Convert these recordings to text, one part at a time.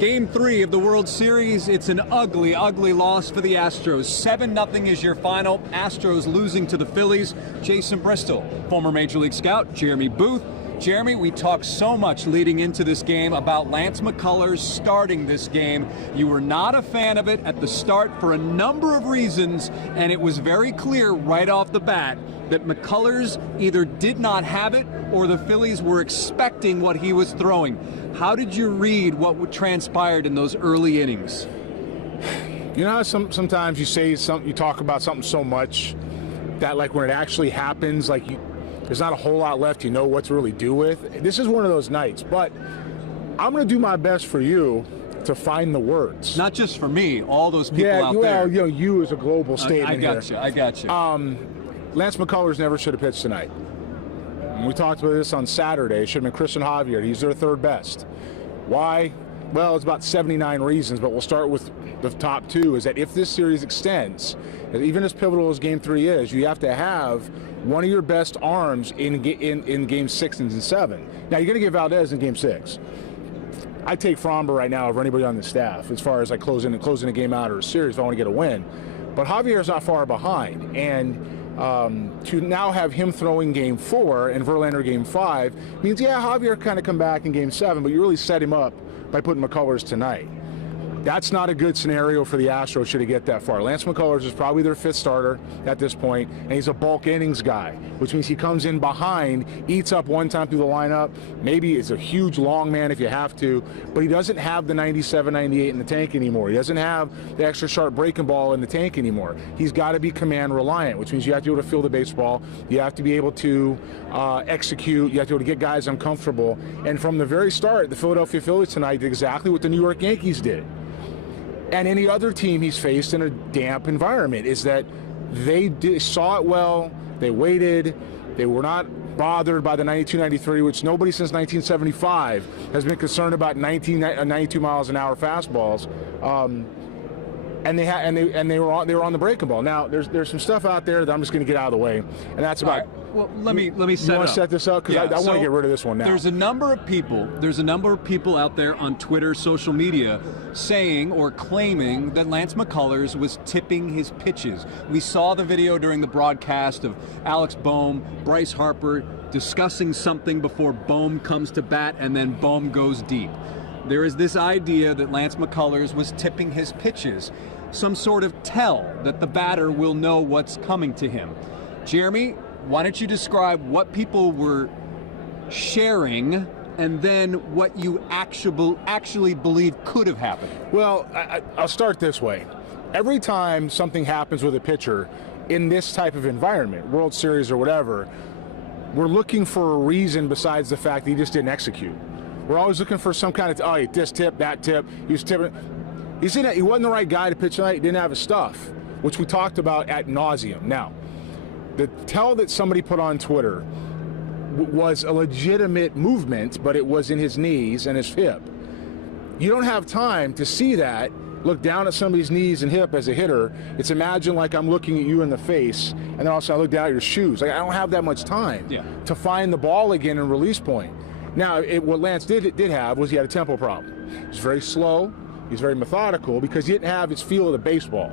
Game 3 of the World Series, it's an ugly, ugly loss for the Astros. 7-0 is your final. Astros losing to the Phillies. Jason Bristol, former Major League scout, Jeremy Booth. Jeremy, we talked so much leading into this game about Lance McCullers starting this game. You were not a fan of it at the start for a number of reasons, and it was very clear right off the bat that McCullers either did not have it or the Phillies were expecting what he was throwing. How did you read what transpired in those early innings? You know, sometimes you say something, you talk about something so much that, like, when it actually happens, like, there's not a whole lot left you know what to really do with. This is one of those nights, but I'm going to do my best for you to find the words. Not just for me, all those people out there. Yeah, you as a global statement I got you. Lance McCullers never should have pitched tonight. We talked about this on Saturday. It should have been Christian Javier. He's their third best. Why? Well, it's about 79 reasons, but we'll start with the top two, is that if this series extends, even as pivotal as Game 3 is, you have to have one of your best arms in Game 6 and 7. Now, you're going to get Valdez in Game 6. I take Fromber right now over anybody on the staff as far as like closing a game out or a series if I want to get a win. But Javier's not far behind, and to now have him throwing Game 4 and Verlander Game 5 means, yeah, Javier kind of come back in Game 7, but you really set him up by putting McCullers tonight. That's not a good scenario for the Astros should he get that far. Lance McCullers is probably their fifth starter at this point, and he's a bulk innings guy, which means he comes in behind, eats up one time through the lineup, maybe is a huge long man if you have to, but he doesn't have the 97, 98 in the tank anymore. He doesn't have the extra sharp breaking ball in the tank anymore. He's got to be command reliant, which means you have to be able to field the baseball, you have to be able to execute, you have to be able to get guys uncomfortable. And from the very start, the Philadelphia Phillies tonight did exactly what the New York Yankees did. And any other team he's faced in a damp environment, is that they saw it well, they waited, they were not bothered by the 92-93, which nobody since 1975 has been concerned about 92 miles an hour fastballs. And they were on the breaking ball. Now there's some stuff out there that I'm just going to get out of the way, and that's about. Right. Well, let me set it up. You want to set this up, because I want to get rid of this one now. There's a number of people out there on Twitter, social media, saying or claiming that Lance McCullers was tipping his pitches. We saw the video during the broadcast of Alex Bohm, Bryce Harper discussing something before Bohm comes to bat, and then Bohm goes deep. There is this idea that Lance McCullers was tipping his pitches, some sort of tell that the batter will know what's coming to him. Jeremy, why don't you describe what people were sharing and then what you actually believe could have happened? Well, I'll start this way. Every time something happens with a pitcher in this type of environment, World Series or whatever, we're looking for a reason besides the fact that he just didn't execute. We're always looking for some kind of, this tip, that tip. He was tipping. He wasn't the right guy to pitch tonight. He didn't have his stuff, which we talked about ad nauseum. Now, the tell that somebody put on Twitter was a legitimate movement, but it was in his knees and his hip. You don't have time to see that, look down at somebody's knees and hip as a hitter. It's imagine like I'm looking at you in the face, and then also I look down at your shoes. Like, I don't have that much time to find the ball again and release point. Now, what Lance did have was he had a tempo problem. He was very slow. He was very methodical because he didn't have his feel of the baseball.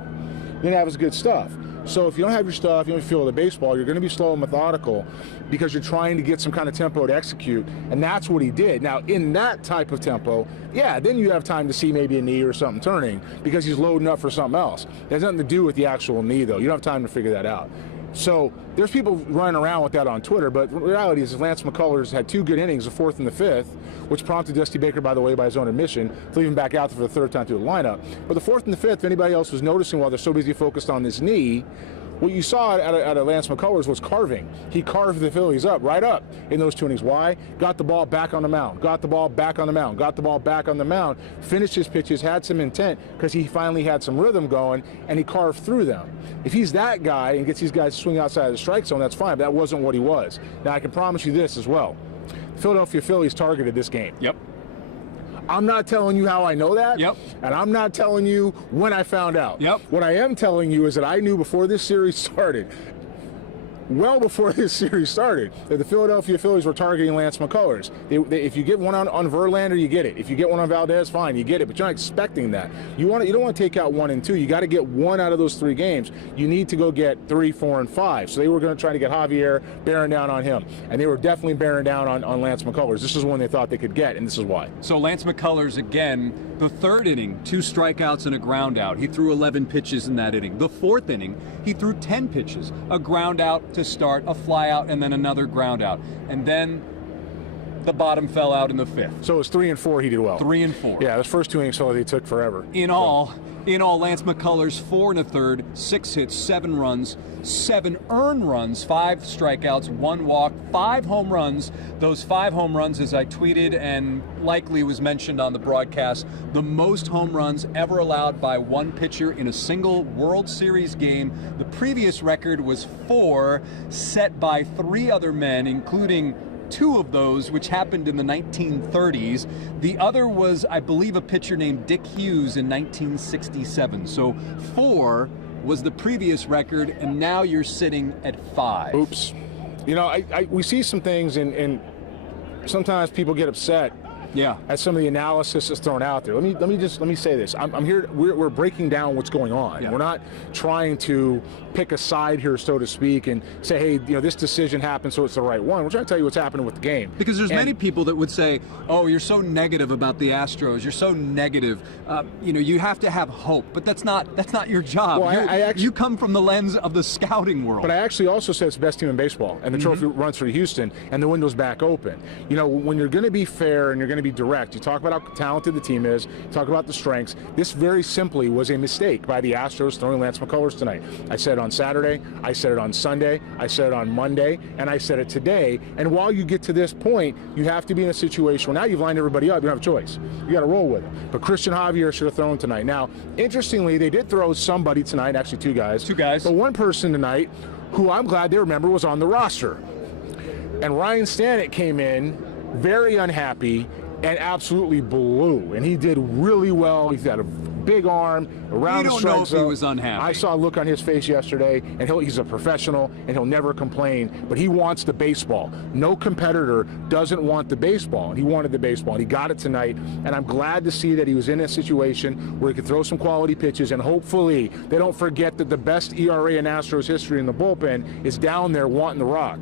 He didn't have his good stuff. So if you don't have your stuff, you don't feel the baseball, you're going to be slow and methodical because you're trying to get some kind of tempo to execute, and that's what he did. Now, in that type of tempo, then you have time to see maybe a knee or something turning because he's loading up for something else. It has nothing to do with the actual knee, though. You don't have time to figure that out. So there's people running around with that on Twitter, but the reality is Lance McCullers had two good innings, the fourth and the fifth, which prompted Dusty Baker, by the way, by his own admission, to leave him back out for the third time through the lineup. But the fourth and the fifth, if anybody else was noticing while they're so busy focused on this knee, what you saw out of Lance McCullers was carving. He carved the Phillies right up in those two innings. Why? Got the ball back on the mound, got the ball back on the mound, got the ball back on the mound, finished his pitches, had some intent because he finally had some rhythm going, and he carved through them. If he's that guy and gets these guys to swing outside the strike zone, that's fine, but that wasn't what he was. Now, I can promise you this as well. The Philadelphia Phillies targeted this game. Yep. I'm not telling you how I know that, Yep. and I'm not telling you when I found out. Yep. What I am telling you is that I knew before this series started well before this series started, that the Philadelphia Phillies were targeting Lance McCullers. If you get one on Verlander, you get it. If you get one on Valdez, fine, you get it. But you're not expecting that. You don't want to take out 1 and 2. You got to get one out of those 3 games. You need to go get 3, 4, and 5. So they were going to try to get Javier, bearing down on him. And they were definitely bearing down on Lance McCullers. This is one they thought they could get, and this is why. So Lance McCullers, again, the 3rd inning, 2 strikeouts and a ground out. He threw 11 pitches in that inning. The 4th inning, he threw 10 pitches, a ground out to start, a fly out, and then another ground out. And then the bottom fell out in the 5th. So it was 3 and 4 he did well. 3 and 4. Yeah, those first 2 innings they took forever. In all, Lance McCullers, 4 1/3, 6 hits, 7 runs, 7 earned runs, 5 strikeouts, 1 walk, 5 home runs. Those 5 home runs, as I tweeted and likely was mentioned on the broadcast, the most home runs ever allowed by one pitcher in a single World Series game. The previous record was 4, set by 3 other men, including 2 of those, which happened in the 1930s. The other was, I believe, a pitcher named Dick Hughes in 1967. So 4 was the previous record, and now you're sitting at 5. Oops. We see some things, and sometimes people get upset. Yeah. As some of the analysis is thrown out there. Let me say this. I'm here. We're breaking down what's going on. Yeah. We're not trying to pick a side here, so to speak, and say, hey, this decision happened, so it's the right one. We're trying to tell you what's happening with the game. Because there's many people that would say, oh, you're so negative about the Astros. You're so negative. You have to have hope, but that's not your job. Well, you come from the lens of the scouting world. But I actually also said it's the best team in baseball, and the trophy runs for Houston, and the window's back open. When you're going to be fair and you're going to be direct, you talk about how talented the team is, talk about the strengths. This very simply was a mistake by the Astros throwing Lance McCullers tonight. I said it on Saturday, I said it on Sunday, I said it on Monday, and I said it today. And while you get to this point, you have to be in a situation where now you've lined everybody up. You don't have a choice. You got to roll with it. But Christian Javier should have thrown tonight. Now, interestingly, they did throw somebody tonight, actually 2 guys. 2 guys. But one person tonight who I'm glad they remember was on the roster. And Ryan Stanek came in very unhappy and absolutely blew. And he did really well. He's got a big arm, around the strike zone. We don't know if he was unhappy. I saw a look on his face yesterday, and he's a professional, and he'll never complain, but he wants the baseball. No competitor doesn't want the baseball, and he wanted the baseball, and he got it tonight, and I'm glad to see that he was in a situation where he could throw some quality pitches, and hopefully they don't forget that the best ERA in Astros history in the bullpen is down there wanting the rock.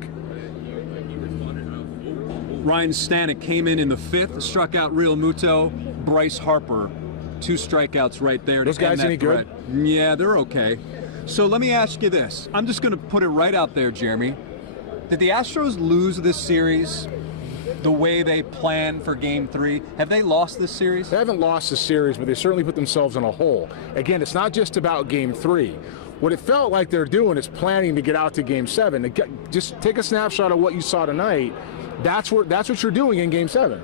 Ryan Stanek came in the 5th, struck out Real Muto, Bryce Harper. 2 strikeouts right there. Those guys any good? Yeah, they're okay. So let me ask you this. I'm just going to put it right out there, Jeremy. Did the Astros lose this series the way they planned for Game 3? Have they lost this series? They haven't lost the series, but they certainly put themselves in a hole. Again, it's not just about Game 3. What it felt like they're doing is planning to get out to Game 7. Just take a snapshot of what you saw tonight. That's what you're doing in Game 7.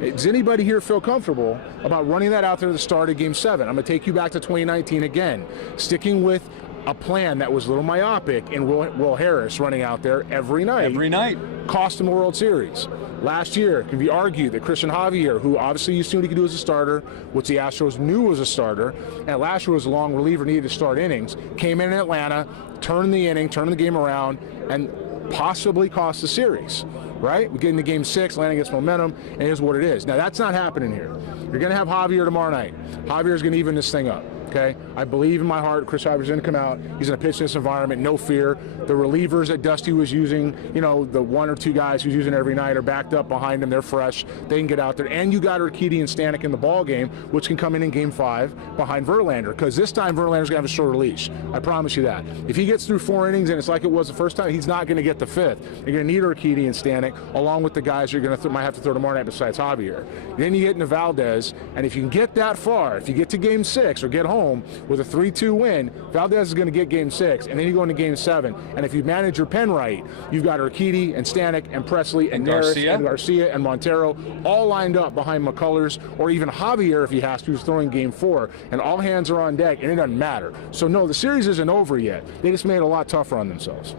Does anybody here feel comfortable about running that out there at the start of Game 7? I'm going to take you back to 2019 again, sticking with a plan that was a little myopic and Will Harris running out there every night. Every night. Cost him a World Series. Last year, it can be argued that Christian Javier, who obviously you assumed he could do as a starter, which the Astros knew was a starter, and last year was a long reliever, needed to start innings, came in Atlanta, turned the game around, and possibly cost the series. Right? We get into Game 6, Atlanta gets momentum, and here's what it is. Now, that's not happening here. You're going to have Javier tomorrow night. Javier's going to even this thing up. Okay, I believe in my heart Chris Javier's going to come out. He's going to pitch in this environment, no fear. The relievers that Dusty was using, the 1 or 2 guys who's using every night are backed up behind him. They're fresh. They can get out there. And you got Urquidy and Stanek in the ball game, which can come in Game 5 behind Verlander, because this time Verlander's going to have a shorter leash. I promise you that. If he gets through 4 innings and it's like it was the first time, he's not going to get the 5th. You're going to need Urquidy and Stanek along with the guys you're going to might have to throw tomorrow night besides Javier. Then you get into Valdez, and if you can get that far, if you get to Game 6 or get home with a 3-2 win, Valdez is going to get Game 6, and then you go into Game 7. And if you manage your pen right, you've got Urquidy and Stanek and Presley and Garcia and Montero all lined up behind McCullers, or even Javier if he has to, who's throwing Game 4, and all hands are on deck, and it doesn't matter. So no, the series isn't over yet. They just made it a lot tougher on themselves.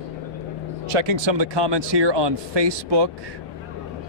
Checking some of the comments here on Facebook.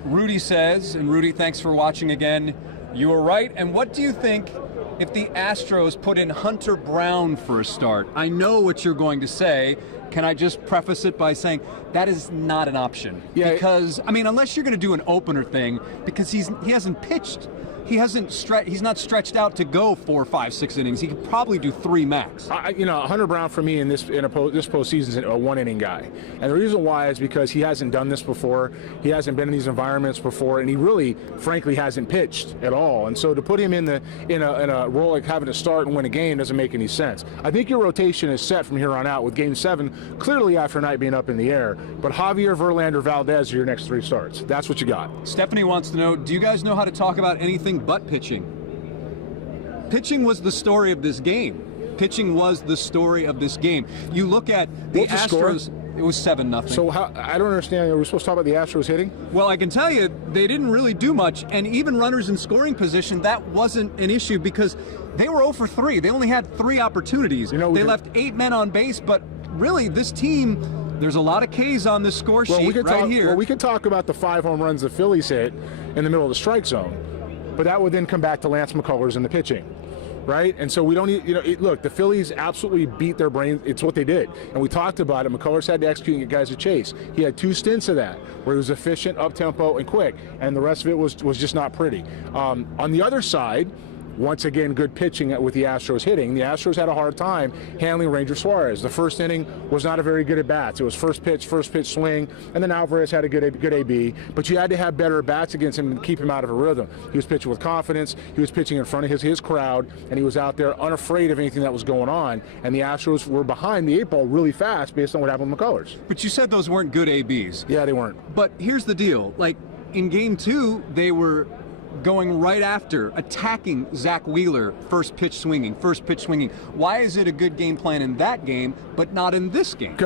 Rudy says, and Rudy, thanks for watching again, you were right. And what do you think if the Astros put in Hunter Brown for a start? I know what you're going to say. can I just preface it by saying that is not an option? Yeah. Because, I mean, unless you're going to do an opener thing, because he hasn't pitched. He's not stretched out to go 4, 5, 6 innings. He could probably do 3 max. Hunter Brown for me this postseason is a 1-inning guy, and the reason why is because he hasn't done this before. He hasn't been in these environments before, and he really, frankly, hasn't pitched at all. And so to put him in a role like having to start and win a game doesn't make any sense. I think your rotation is set from here on out with Game 7 clearly after night being up in the air. But Javier, Verlander, Valdez are your next 3 starts. That's what you got. Stephanie wants to know: do you guys know how to talk about anything but pitching? Pitching was the story of this game. Pitching was the story of this game. You look at the Astros. It was 7-0. So I don't understand. Are we supposed to talk about the Astros hitting? Well, I can tell you they didn't really do much, and even runners in scoring position, that wasn't an issue because they were 0 for 3. They only had 3 opportunities. They left 8 men on base, but really this team, there's a lot of Ks on this score sheet here. Well, we could talk about the 5 home runs the Phillies hit in the middle of the strike zone, but that would then come back to Lance McCullers in the pitching. Right? And so we don't need, look, the Phillies absolutely beat their brains. It's what they did. And we talked about it. McCullers had to execute and get guys to chase. He had 2 stints of that where he was efficient, up-tempo, and quick. And the rest of it was just not pretty. On the other side, once again, good pitching with the Astros hitting. The Astros had a hard time handling Ranger Suarez. The first inning was not a very good at-bats. It was first pitch swing, and then Alvarez had a good AB. But you had to have better at-bats against him and keep him out of a rhythm. He was pitching with confidence. He was pitching in front of his crowd, and he was out there unafraid of anything that was going on. And the Astros were behind the 8 ball really fast based on what happened with McCullers. But you said those weren't good ABs. Yeah, they weren't. But here's the deal. Like, in Game 2, they were going right after, attacking Zach Wheeler, first pitch swinging. Why is it a good game plan in that game, but not in this game?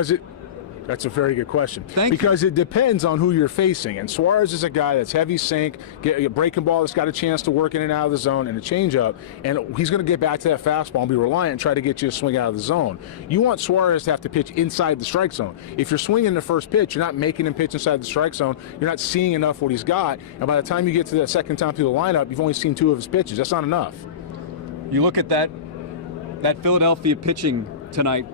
That's a very good question. Because it depends on who you're facing. And Suarez is a guy that's heavy sink, a breaking ball that's got a chance to work in and out of the zone and a changeup. And he's going to get back to that fastball and be reliant and try to get you to swing out of the zone. You want Suarez to have to pitch inside the strike zone. If you're swinging the first pitch, you're not making him pitch inside the strike zone. You're not seeing enough what he's got. And by the time you get to the second time through the lineup, you've only seen 2 of his pitches. That's not enough. You look at that Philadelphia pitching tonight.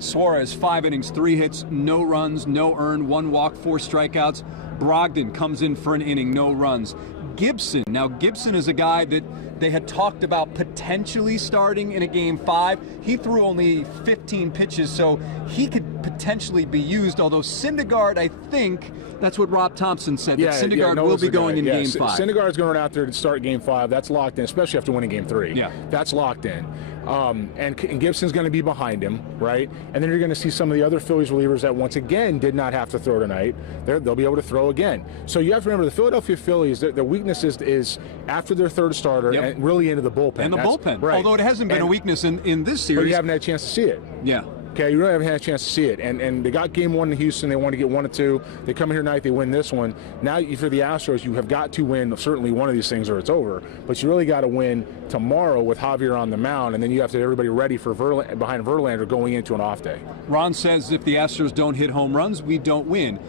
Suarez, 5 innings, 3 hits, no runs, no earned, 1 walk, 4 strikeouts. Brogdon comes in for an inning, no runs. Gibson is a guy that they had talked about potentially starting in a Game 5. He threw only 15 pitches, so he could potentially be used, although Syndergaard, I think, that's what Rob Thompson said, that Syndergaard will be going in Game 5. Syndergaard's going out there to start Game 5. That's locked in, especially after winning Game 3. Yeah. That's locked in. And Gibson's going to be behind him, right? And then you're going to see some of the other Phillies relievers that once again did not have to throw tonight. They'll be able to throw again. So you have to remember the Philadelphia Phillies, their weakness is after their 3rd starter and really into the bullpen. And the bullpen. Right. Although it hasn't been a weekness in this series. But you haven't had a chance to see it. Yeah. Okay, you really haven't had a chance to see it. And they got Game 1 in Houston. They want to get 1 or 2. They come here tonight, they win this one. Now, for the Astros, you have got to win certainly one of these things or it's over. But you really got to win tomorrow with Javier on the mound, and then you have to have everybody ready for behind Verlander going into an off day. Ron says if the Astros don't hit home runs, we don't win.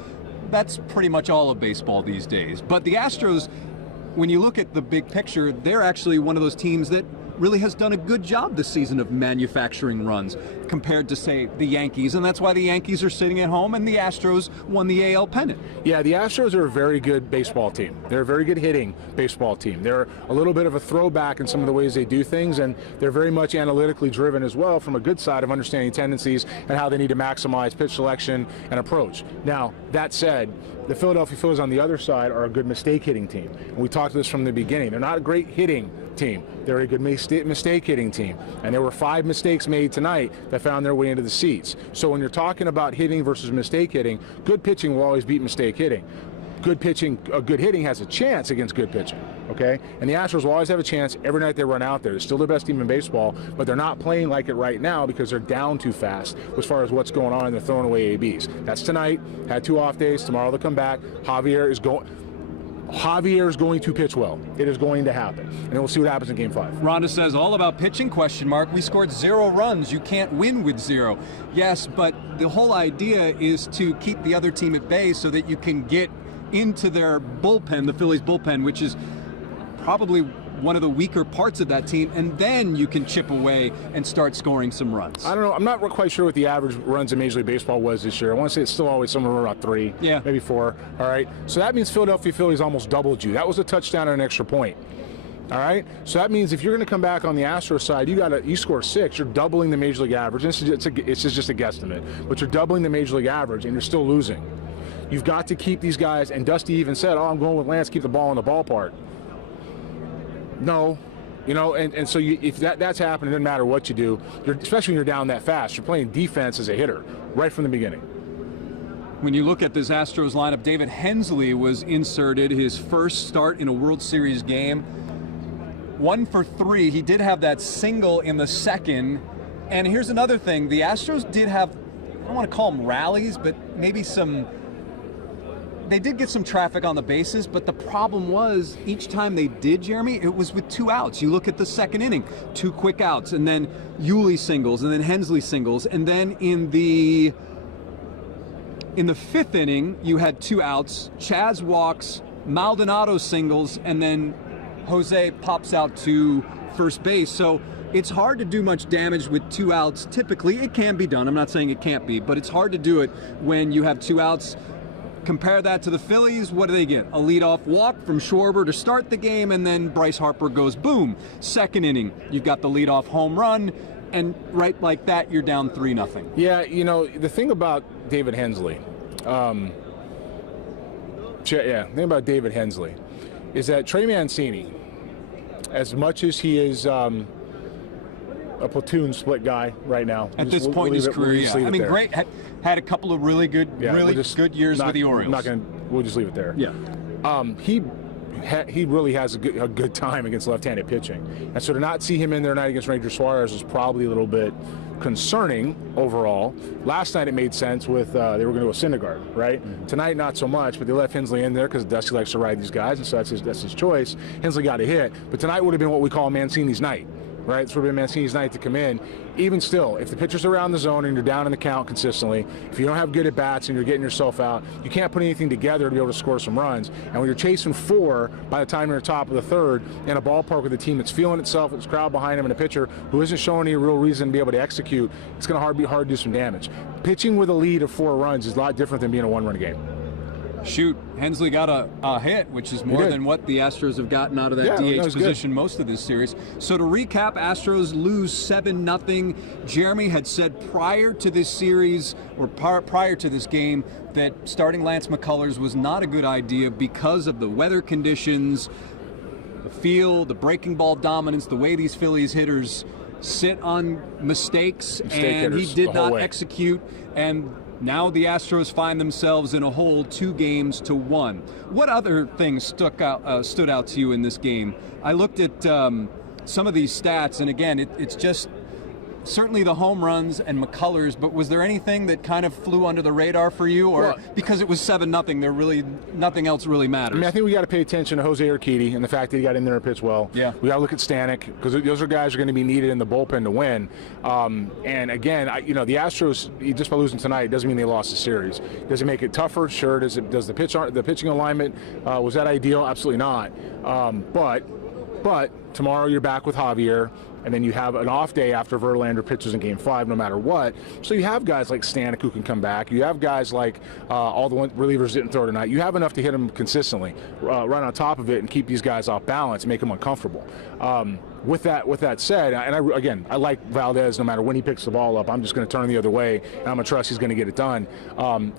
That's pretty much all of baseball these days. But the Astros, when you look at the big picture, they're actually one of those teams that really has done a good job this season of manufacturing runs compared to, say, the Yankees, and that's why the Yankees are sitting at home and the Astros won the AL pennant. Yeah, the Astros are a very good baseball team. They're a very good hitting baseball team. They're a little bit of a throwback in some of the ways they do things, and they're very much analytically driven as well from a good side of understanding tendencies and how they need to maximize pitch selection and approach. Now, that said, the Philadelphia Phillies on the other side are a good mistake-hitting team. And we talked this from the beginning. They're not a great hitting team. They're a good mistake-hitting team. And there were 5 mistakes made tonight that found their way into the seats. So when you're talking about hitting versus mistake-hitting, good pitching will always beat mistake-hitting. Good hitting has a chance against good pitching, okay? And the Astros will always have a chance every night they run out there. They're still the best team in baseball, but they're not playing like it right now because they're down too fast as far as what's going on and they're throwing away ABs. That's tonight. Had 2 off days. Tomorrow they'll come back. Javier is going to pitch well. It is going to happen. And then we'll see what happens in Game 5. Rhonda says, all about pitching, ? We scored 0 runs. You can't win with 0. Yes, but the whole idea is to keep the other team at bay so that you can get into their bullpen, the Phillies bullpen, which is probably one of the weaker parts of that team, and then you can chip away and start scoring some runs. I don't know. I'm not quite sure what the average runs in Major League Baseball was this year. I want to say it's still always somewhere around 3, maybe 4. All right. So that means Philadelphia Phillies almost doubled you. That was a touchdown and an extra point. All right. So that means if you're going to come back on the Astros side, you score 6. You're doubling the Major League average. It's just a guesstimate, but you're doubling the Major League average, and you're still losing. You've got to keep these guys. And Dusty even said, "Oh, I'm going with Lance. Keep the ball in the ballpark." No. And so if that's happening, it doesn't matter what you do, especially when you're down that fast. You're playing defense as a hitter right from the beginning. When you look at this Astros lineup, David Hensley was inserted, his first start in a World Series game. 1 for 3. He did have that single in the second. And here's another thing. The Astros did have, I don't want to call them rallies, but maybe they did get some traffic on the bases, but the problem was each time they did, Jeremy, it was with 2 outs. You look at the second inning, 2 quick outs, and then Yuli singles, and then Hensley singles, and then in the 5th inning, you had 2 outs, Chaz walks, Maldonado singles, and then Jose pops out to first base. So it's hard to do much damage with 2 outs. Typically, it can be done. I'm not saying it can't be, but it's hard to do it when you have 2 outs. Compare that to the Phillies. What do they get? A leadoff walk from Schwarber to start the game, and then Bryce Harper goes boom. Second inning, you've got the leadoff home run, and right like that, you're down 3-0. Yeah, the thing about David Hensley, the thing about David Hensley is that Trey Mancini, as much as he is a platoon split guy right now. At this point in his career, I mean, great. Had a couple of really good good years with the Orioles. We'll just leave it there. Yeah. He really has a good time against left-handed pitching. And so to not see him in there tonight against Ranger Suarez was probably a little bit concerning overall. Last night it made sense with they were going to go Syndergaard, right? Mm-hmm. Tonight not so much, but they left Hensley in there because Dusty likes to ride these guys, and so that's his choice. Hensley got a hit, but tonight would have been what we call Mancini's night. Right, it's sort of been Mancini's night to come in. Even still, if the pitcher's around the zone and you're down in the count consistently, if you don't have good at-bats and you're getting yourself out, you can't put anything together to be able to score some runs. And when you're chasing 4 by the time you're at the top of the 3rd in a ballpark with a team that's feeling itself, with its crowd behind him, and a pitcher who isn't showing any real reason to be able to execute, it's going to be hard to do some damage. Pitching with a lead of 4 runs is a lot different than being a 1-run game. Shoot, Hensley got a hit, which is more than what the Astros have gotten out of that DH position most of this series. So to recap, Astros lose 7-0. Jeremy had said prior to this series, or prior to this game, that starting Lance McCullers was not a good idea because of the weather conditions, the feel, the breaking ball dominance, the way these Phillies hitters sit on mistakes, and he did not execute. And now the Astros find themselves in a hole 2-1. What other things stood out to you in this game? I looked at some of these stats, and again, it's just certainly the home runs and McCullers, but was there anything that kind of flew under the radar for you, or because it was 7-0, there really nothing else really matters? I mean, I think we got to pay attention to Jose Urquidy and the fact that he got in there and pitched well. Yeah. We got to look at Stanek because those are guys who are going to be needed in the bullpen to win. And again, the Astros, just by losing tonight, doesn't mean they lost the series. Does it make it tougher? Sure. Does the pitching alignment was that ideal? Absolutely not. But tomorrow you're back with Javier, and then you have an off day after Verlander pitches in Game 5, no matter what. So you have guys like Stanek who can come back. You have guys like all the relievers didn't throw tonight. You have enough to hit them consistently, run on top of it, and keep these guys off balance and make them uncomfortable. With that said, and I like Valdez no matter when he picks the ball up. I'm just going to turn the other way, and I'm going to trust he's going to get it done.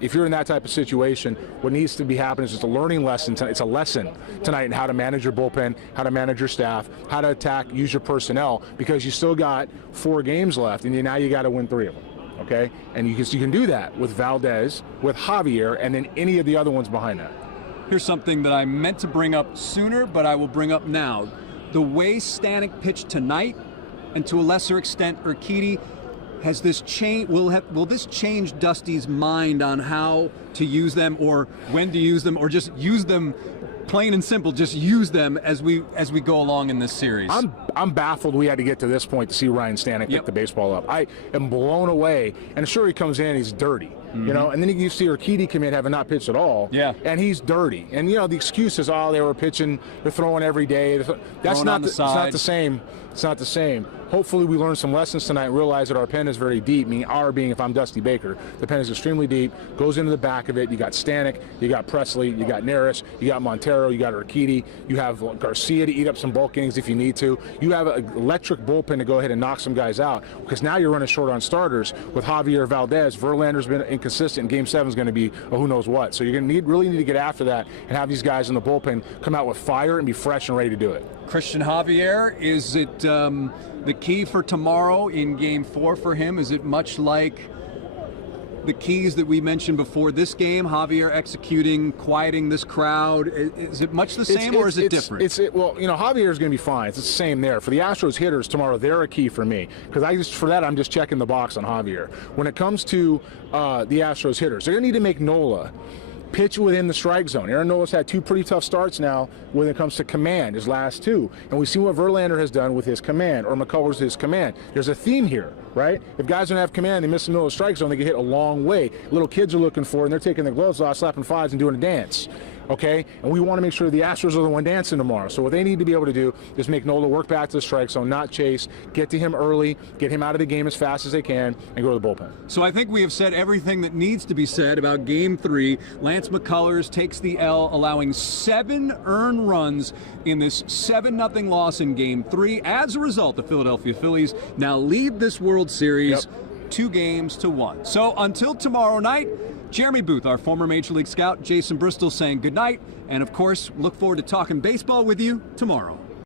If you're in that type of situation, what needs to be happening is just a learning lesson. It's a lesson tonight in how to manage your bullpen, how to manage your staff, how to attack, use your personnel, because you still got 4 games left, and now you got to win 3 of them. Okay, and you can do that with Valdez, with Javier, and then any of the other ones behind that. Here's something that I meant to bring up sooner, but I will bring up now. The way Stanek pitched tonight, and to a lesser extent Urquidy, has this change? Will this change Dusty's mind on how to use them, or when to use them, or just use them plain and simple, just use them as we go along in this series. I'm baffled we had to get to this point to see Ryan Stanek pick the baseball up. I am blown away. And sure, he comes in, he's dirty. You know, and then you see Urquidy come in having not pitched at all. Yeah. And he's dirty. And, you know, the excuse is, oh, they were pitching, they're throwing every day. That's not it's not the same. It's not the same. Hopefully we learn some lessons tonight and realize that our pen is very deep, meaning our being if I'm Dusty Baker. The pen is extremely deep, goes into the back of it. You got Stanek, you got Presley, you got Neris, you got Montero, you got Urquidy, you have Garcia to eat up some bulk innings if you need to. You have an electric bullpen to go ahead and knock some guys out because now you're running short on starters with Javier Valdez. Verlander's been inconsistent. Game 7 is going to be who knows what. So you're going to really need to get after that and have these guys in the bullpen come out with fire and be fresh and ready to do it. Christian Javier, is it the key for tomorrow in Game 4 for him? Is it much like the keys that we mentioned before this game, Javier executing, quieting this crowd? Is it much the same or is it different? Well, you know, Javier is going to be fine. It's the same there. For the Astros hitters tomorrow, they're a key for me because I'm just checking the box on Javier. When it comes to the Astros hitters, they're going to need to make Nola pitch within the strike zone. Aaron Nola's had 2 pretty tough starts now when it comes to command, his last 2. And we've seen what Verlander has done with his command, or McCullers with his command. There's a theme here, right? If guys don't have command, they miss the middle of the strike zone, they get hit a long way. Little kids are looking for it, and they're taking their gloves off, slapping 5s and doing a dance. Okay, and we want to make sure the Astros are the one dancing tomorrow. So what they need to be able to do is make Nola work back to the strike zone, not chase, get to him early, get him out of the game as fast as they can, and go to the bullpen. So I think we have said everything that needs to be said about Game 3. Lance McCullers takes the L, allowing 7 earned runs in this 7-0 loss in Game 3. As a result, the Philadelphia Phillies now lead this World Series 2-1. So until tomorrow night, Jeremy Booth, our former Major League scout, Jason Bristol saying goodnight, and of course, look forward to talking baseball with you tomorrow.